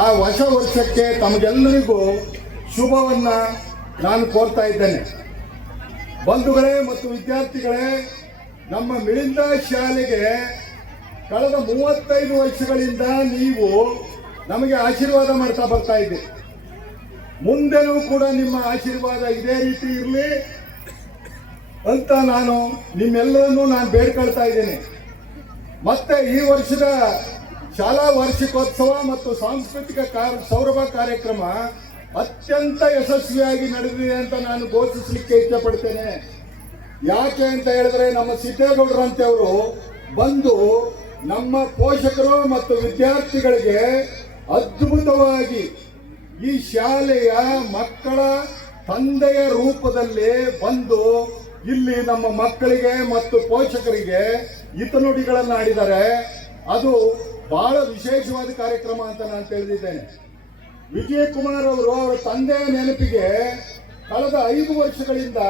ಆ ಹೊಸ ವರ್ಷಕ್ಕೆ ತಮಗೆಲ್ಲರಿಗೂ ಶುಭವನ್ನ ನಾನು ಕೋರ್ತಾ ಇದ್ದೇನೆ. ಬಂಧುಗಳೇ ಮತ್ತು ವಿದ್ಯಾರ್ಥಿಗಳೇ, ನಮ್ಮ ಮಿಳಿಂದ ಶಾಲೆಗೆ ಕಳೆದ 35 ವರ್ಷಗಳಿಂದ ನೀವು ನಮಗೆ ಆಶೀರ್ವಾದ ಮಾಡ್ತಾ ಬರ್ತಾ ಇದ್ದೀರಿ. ಮುಂದೆನೂ ಕೂಡ ನಿಮ್ಮ ಆಶೀರ್ವಾದ ಇದೇ ರೀತಿ ಇರಲಿ ಅಂತ ನಾನು ನಿಮ್ಮೆಲ್ಲರನ್ನೂ ಬೇಡ್ಕೊಳ್ತಾ ಇದ್ದೇನೆ. ಮತ್ತೆ ಈ ವರ್ಷದ ಶಾಲಾ ವಾರ್ಷಿಕೋತ್ಸವ ಮತ್ತು ಸಾಂಸ್ಕೃತಿಕ ಸೌರಭ ಕಾರ್ಯಕ್ರಮ ಅತ್ಯಂತ ಯಶಸ್ವಿಯಾಗಿ ನಡೆದಿದೆ ಅಂತ ನಾನು ಘೋಷಿಸಲಿಕ್ಕೆ ಇಷ್ಟಪಡ್ತೇನೆ. ಯಾಕೆ ಅಂತ ಹೇಳಿದ್ರೆ, ನಮ್ಮ ಸಿದ್ದೇಗೌಡರಂತೆಯವರು ಬಂದು ನಮ್ಮ ಪೋಷಕರು ಮತ್ತು ವಿದ್ಯಾರ್ಥಿಗಳಿಗೆ ಅದ್ಭುತವಾಗಿ ಈ ಶಾಲೆಯ ಮಕ್ಕಳ ತಂದೆಯ ರೂಪದಲ್ಲಿ ಬಂದು ಇಲ್ಲಿ ನಮ್ಮ ಮಕ್ಕಳಿಗೆ ಮತ್ತು ಪೋಷಕರಿಗೆ ಹಿತನುಡಿಗಳನ್ನು ಆಡಿದ್ದಾರೆ. ಅದು ಬಹಳ ವಿಶೇಷವಾದ ಕಾರ್ಯಕ್ರಮ ಅಂತ ನಾನು ತಿಳಿದಿದ್ದೇನೆ. ವಿಜಯಕುಮಾರ್ ಅವರು ಅವರ ತಂದೆಯ ನೆನಪಿಗೆ ಕಳೆದ 5 ವರ್ಷಗಳಿಂದ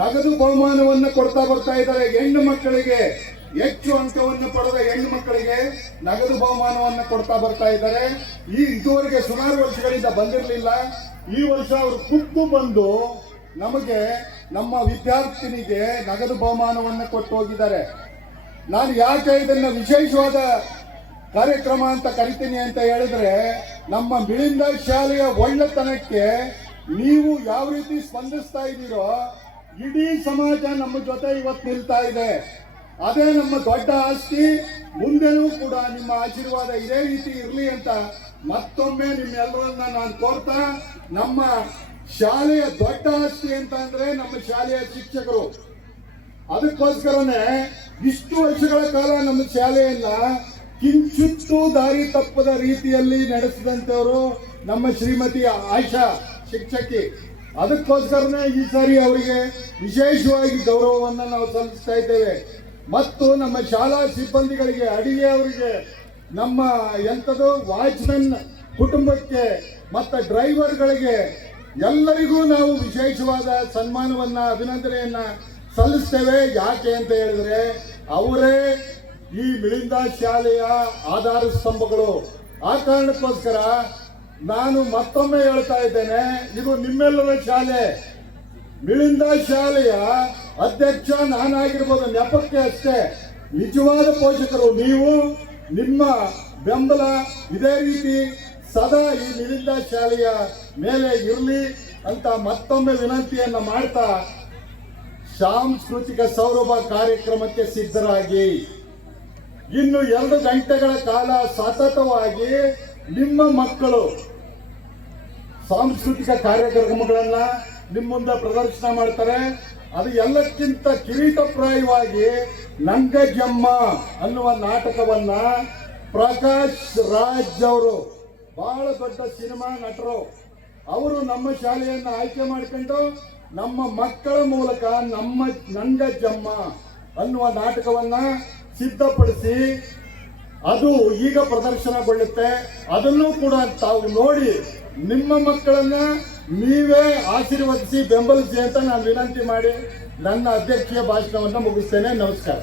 ನಗದು ಬಹುಮಾನವನ್ನು ಕೊಡ್ತಾ ಬರ್ತಾ ಇದ್ದಾರೆ. ಹೆಣ್ಣು ಮಕ್ಕಳಿಗೆ ಹೆಚ್ಚು ಅಂಕವನ್ನು ಪಡೆದ ಹೆಣ್ಣು ಮಕ್ಕಳಿಗೆ ನಗದು ಬಹುಮಾನವನ್ನು ಕೊಡ್ತಾ ಬರ್ತಾ ಇದ್ದಾರೆ. ಇದುವರೆಗೆ ಸುಮಾರು ವರ್ಷಗಳಿಂದ ಬಂದಿರಲಿಲ್ಲ. ಈ ವರ್ಷ ಅವರು ಖುದ್ದು ಬಂದು ನಮಗೆ ನಮ್ಮ ವಿದ್ಯಾರ್ಥಿನಿಗೆ ನಗದು ಬಹುಮಾನವನ್ನು ಕೊಟ್ಟು ಹೋಗಿದ್ದಾರೆ. ನಾನು ಯಾಕೆ ಇದನ್ನ ವಿಶೇಷವಾದ ಕಾರ್ಯಕ್ರಮ ಅಂತ ಕರಿತೀನಿ ಅಂತ ಹೇಳಿದ್ರೆ, ನಮ್ಮ ಮಿಳಿಂದ ಶಾಲೆಯ ಒಳ್ಳೆತನಕ್ಕೆ ನೀವು ಯಾವ ರೀತಿ ಸ್ಪಂದಿಸ್ತಾ ಇದ್ದೀರೋ ಇಡೀ ಸಮಾಜ ನಮ್ಮ ಜೊತೆ ಇವತ್ತು ನಿಲ್ತಾ ಇದೆ. ಅದೇ ನಮ್ಮ ದೊಡ್ಡ ಆಸ್ತಿ. ಮುಂದೆನೂ ಕೂಡ ನಿಮ್ಮ ಆಶೀರ್ವಾದ ಇದೇ ರೀತಿ ಇರಲಿ ಅಂತ ಮತ್ತೊಮ್ಮೆ ನಿಮ್ಮೆಲ್ಲರನ್ನ ನಾನು ಕೋರ್ತಾ, ನಮ್ಮ ಶಾಲೆಯ ದೊಡ್ಡ ಆಸ್ತಿ ಅಂತ ಅಂದ್ರೆ ನಮ್ಮ ಶಾಲೆಯ ಶಿಕ್ಷಕರು. ಅದಕ್ಕೋಸ್ಕರನೇ ಇಷ್ಟು ವರ್ಷಗಳ ಕಾಲ ನಮ್ಮ ಶಾಲೆಯನ್ನ ಕಿಂಚಿತ್ತೂ ದಾರಿ ತಪ್ಪದ ರೀತಿಯಲ್ಲಿ ನಡೆಸಿದಂತವರು ನಮ್ಮ ಶ್ರೀಮತಿ ಆಶಾ ಶಿಕ್ಷಕಿ. ಅದಕ್ಕೋಸ್ಕರನೇ ಈ ಸಾರಿ ಅವರಿಗೆ ವಿಶೇಷವಾಗಿ ಗೌರವವನ್ನು ನಾವು ಸಲ್ಲಿಸ್ತಾ ಇದ್ದೇವೆ. ಮತ್ತು ನಮ್ಮ ಶಾಲಾ ಸಿಬ್ಬಂದಿಗಳಿಗೆ, ಅಡಿಗೆ ಅವರಿಗೆ, ನಮ್ಮ ವಾಚ್ಮೆನ್ ಕುಟುಂಬಕ್ಕೆ ಮತ್ತು ಡ್ರೈವರ್ಗಳಿಗೆ ಎಲ್ಲರಿಗೂ ನಾವು ವಿಶೇಷವಾದ ಸನ್ಮಾನವನ್ನ, ಅಭಿನಂದನೆಯನ್ನ ಸಲ್ಲಿಸ್ತೇವೆ. ಯಾಕೆ ಅಂತ ಹೇಳಿದ್ರೆ, ಅವರೇ ಈ ಮಿಳಿಂದ ಶಾಲೆಯ ಆಧಾರ ಸ್ತಂಭಗಳು. ಆ ಕಾರಣಕ್ಕೋಸ್ಕರ ನಾನು ಮತ್ತೊಮ್ಮೆ ಹೇಳ್ತಾ ಇದ್ದೇನೆ, ಇದು ನಿಮ್ಮೆಲ್ಲರ ಶಾಲೆ. ಮಿಳಿಂದ ಶಾಲೆಯ ಅಧ್ಯಕ್ಷ ನಾನಾಗಿರ್ಬೋದು, ನೆಪಕ್ಕೆ ಅಷ್ಟೇ. ನಿಜವಾದ ಪೋಷಕರು ನೀವು. ನಿಮ್ಮ ಬೆಂಬಲ ಇದೇ ರೀತಿ ಸದಾ ಈ ಮಿಳಿಂದ ಶಾಲೆಯ ಮೇಲೆ ಇರಲಿ ಅಂತ ಮತ್ತೊಮ್ಮೆ ವಿನಂತಿಯನ್ನ ಮಾಡ್ತಾ, ಸಾಂಸ್ಕೃತಿಕ ಸೌರಭ ಕಾರ್ಯಕ್ರಮಕ್ಕೆ ಸಿದ್ಧರಾಗಿ ಇನ್ನು 2 ಗಂಟೆಗಳ ಕಾಲ ಸತತವಾಗಿ ನಿಮ್ಮ ಮಕ್ಕಳು ಸಾಂಸ್ಕೃತಿಕ ಕಾರ್ಯಕ್ರಮಗಳನ್ನ ನಿಮ್ಮ ಮುಂದೆ ಪ್ರದರ್ಶನ ಮಾಡ್ತಾರೆ. ಅದು ಎಲ್ಲಕ್ಕಿಂತ ಕಿರೀಟಪ್ರಾಯವಾಗಿ ನಂಗಜಮ್ಮ ಅನ್ನುವ ನಾಟಕವನ್ನ ಪ್ರಕಾಶ್ ರಾಜ್ ಅವರು, ಬಹಳ ದೊಡ್ಡ ಸಿನಿಮಾ ನಟರು, ಅವರು ನಮ್ಮ ಶಾಲೆಯನ್ನು ಆಯ್ಕೆ ಮಾಡಿಕೊಂಡು ನಮ್ಮ ಮಕ್ಕಳ ಮೂಲಕ ನಮ್ಮ ನಂಗಜಮ್ಮ ಅನ್ನುವ ನಾಟಕವನ್ನ ಸಿದ್ಧಪಡಿಸಿ ಅದು ಈಗ ಪ್ರದರ್ಶನಗೊಳ್ಳುತ್ತೆ. ಅದನ್ನು ಕೂಡ ತಾವು ನೋಡಿ ನಿಮ್ಮ ಮಕ್ಕಳನ್ನ ನೀವೇ ಆಶೀರ್ವದಿಸಿ ಬೆಂಬಲಿಸಿ ಅಂತ ನಾನು ವಿನಂತಿ ಮಾಡಿ ನನ್ನ ಅಧ್ಯಕ್ಷೀಯ ಭಾಷಣವನ್ನು ಮುಗಿಸ್ತೇನೆ. ನಮಸ್ಕಾರ.